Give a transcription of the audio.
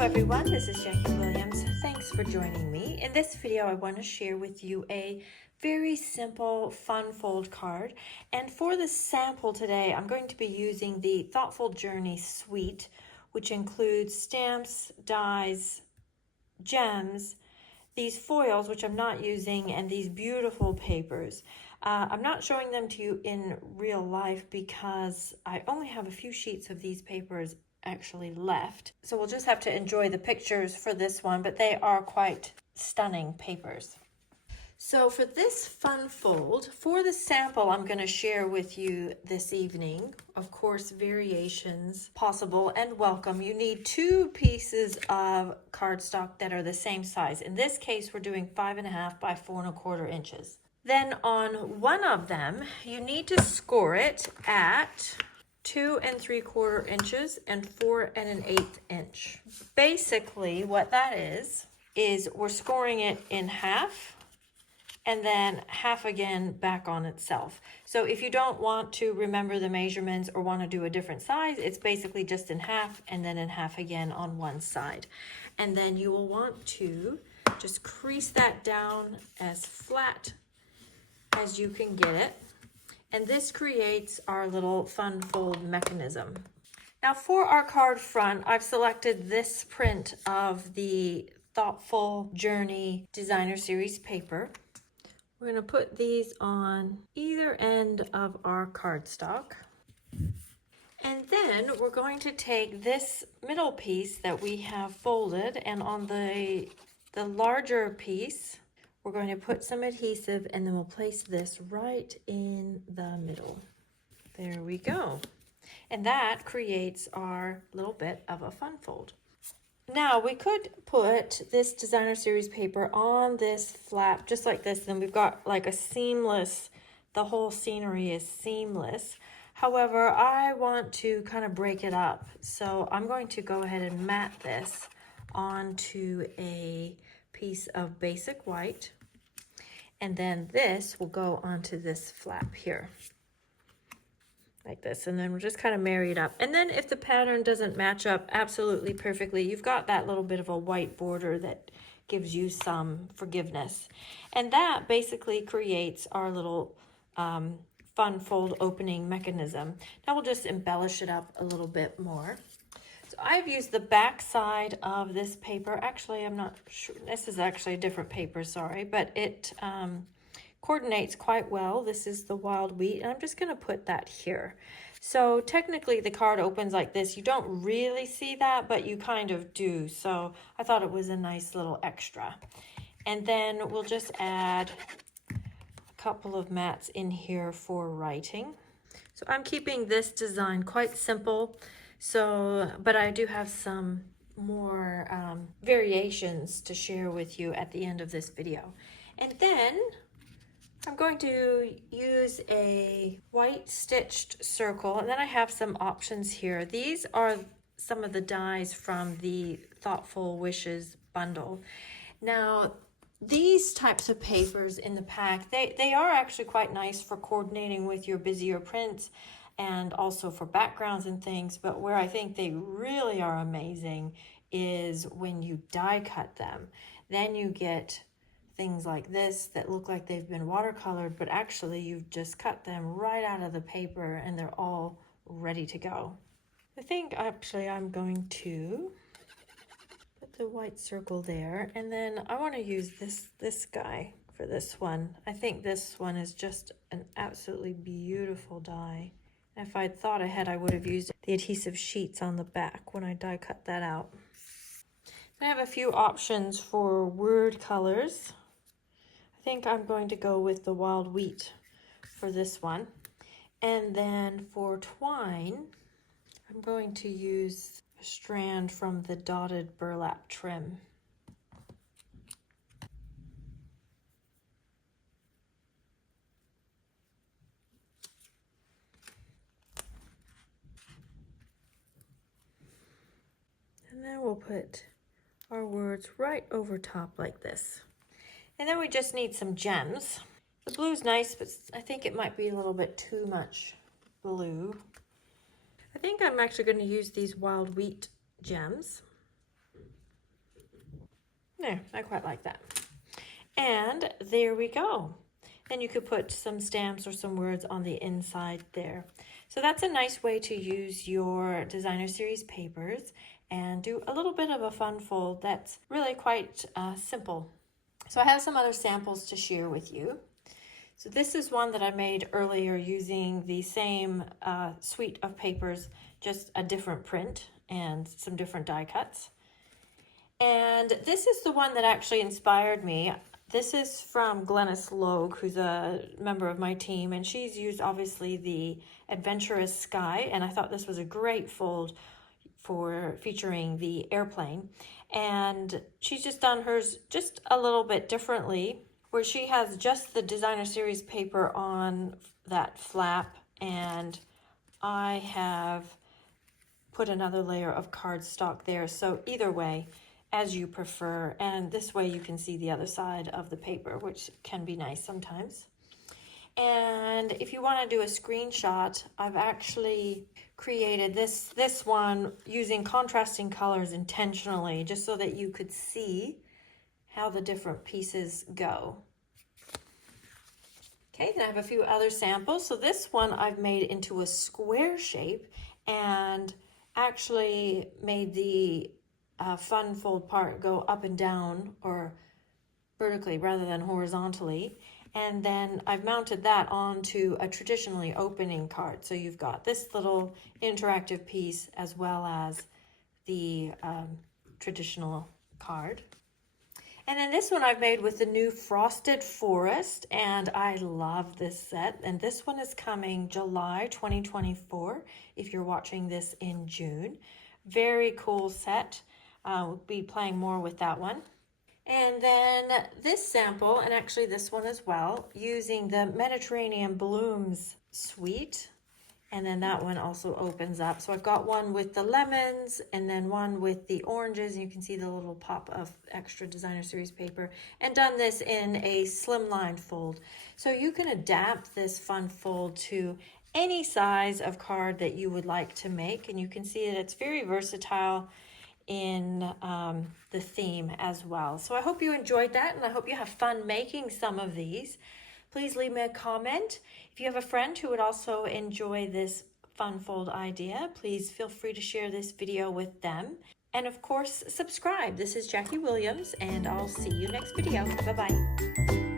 everyone, this is Jackie Williams. Thanks for joining me. In this video, I want to share with you a very simple fun fold card. And for the sample today, I'm going to be using the Thoughtful Journey suite, which includes stamps, dies, gems, these foils, which I'm not using, and these beautiful papers. I'm not showing them to you in real life because I only have a few sheets of these papers actually left. So we'll just have to enjoy the pictures for this one, but they are quite stunning papers. So for this fun fold, for the sample I'm going to share with you this evening, of course, variations possible and welcome. You need 2 pieces of cardstock that are the same size. In this case, we're doing 5.5 by 4.25 inches. Then on one of them, you need to score it at 2 3/4 inches and 4 1/8 inch. Basically, what that is we're scoring it in half and then half again back on itself. So if you don't want to remember the measurements or want to do a different size, it's basically just in half and then in half again on one side. And then you will want to just crease that down as flat as you can get it. And this creates our little fun fold mechanism. Now for our card front, I've selected this print of the Thoughtful Journey Designer Series paper. We're going to put these on either end of our cardstock. And then we're going to take this middle piece that we have folded, and on the larger piece, we're going to put some adhesive, and then we'll place this right in the middle. There we go. And that creates our little bit of a fun fold. Now we could put this Designer Series paper on this flap just like this, and we've got like a seamless, the whole scenery is seamless. However, I want to kind of break it up. So I'm going to go ahead and mat this onto a piece of basic white, and then this will go onto this flap here like this, and then we'll just kind of marry it up. And then if the pattern doesn't match up absolutely perfectly, you've got that little bit of a white border that gives you some forgiveness, and that basically creates our little fun fold opening mechanism. Now we'll just embellish it up a little bit more. So I've used the back side of this paper. Actually, I'm not sure. This is actually a different paper, sorry, but it coordinates quite well. This is the wild wheat, and I'm just going to put that here. So technically the card opens like this. You don't really see that, but you kind of do. So I thought it was a nice little extra. And then we'll just add a couple of mats in here for writing. So I'm keeping this design quite simple. So, but I do have some more variations to share with you at the end of this video. And then I'm going to use a white stitched circle, and then I have some options here. These are some of the dies from the Thoughtful Wishes bundle. Now, these types of papers in the pack, they are actually quite nice for coordinating with your busier prints and also for backgrounds and things, but where I think they really are amazing is when you die cut them. Then you get things like this that look like they've been watercolored, but actually you've just cut them right out of the paper and they're all ready to go. I think actually I'm going to put the white circle there, and then I want to use this guy for this one. I think this one is just an absolutely beautiful die. If I'd thought ahead, I would have used the adhesive sheets on the back when I die cut that out. I have a few options for word colors. I think I'm going to go with the wild wheat for this one. And then for twine, I'm going to use a strand from the dotted burlap trim. And then we'll put our words right over top like this. And then we just need some gems. The blue's nice, but I think it might be a little bit too much blue. I think I'm actually going to use these wild wheat gems. There, I quite like that. And there we go. Then you could put some stamps or some words on the inside there. So that's a nice way to use your designer series papers and do a little bit of a fun fold that's really quite simple. So I have some other samples to share with you. So this is one that I made earlier using the same suite of papers, just a different print and some different die cuts. And this is the one that actually inspired me. This is from Glennis Logue, who's a member of my team, and she's used obviously the Adventurous Sky, and I thought this was a great fold for featuring the airplane. And she's just done hers just a little bit differently, where she has just the designer series paper on that flap, and I have put another layer of cardstock there. So either way, as you prefer, and this way you can see the other side of the paper, which can be nice sometimes. And if you want to do a screenshot, I've actually created this one using contrasting colors intentionally, just so that you could see how the different pieces go. Okay, then I have a few other samples. So this one I've made into a square shape and actually made the fun fold part go up and down, or vertically rather than horizontally. And then I've mounted that onto a traditionally opening card. So you've got this little interactive piece as well as the traditional card. And then this one I've made with the new Frosted Forest, and I love this set. And this one is coming July 2024, if you're watching this in June. Very cool set. We'll be playing more with that one. And then this sample, and actually this one as well, using the Mediterranean Blooms suite. And then that one also opens up. So I've got one with the lemons and then one with the oranges. And you can see the little pop of extra designer series paper, and done this in a slimline fold. So you can adapt this fun fold to any size of card that you would like to make. And you can see that it's very versatile in the theme as well. So I hope you enjoyed that, and I hope you have fun making some of these. Please leave me a comment. If you have a friend who would also enjoy this fun fold idea, please feel free to share this video with them. And of course, subscribe. This is Jackie Williams, and I'll see you next video. Bye-bye.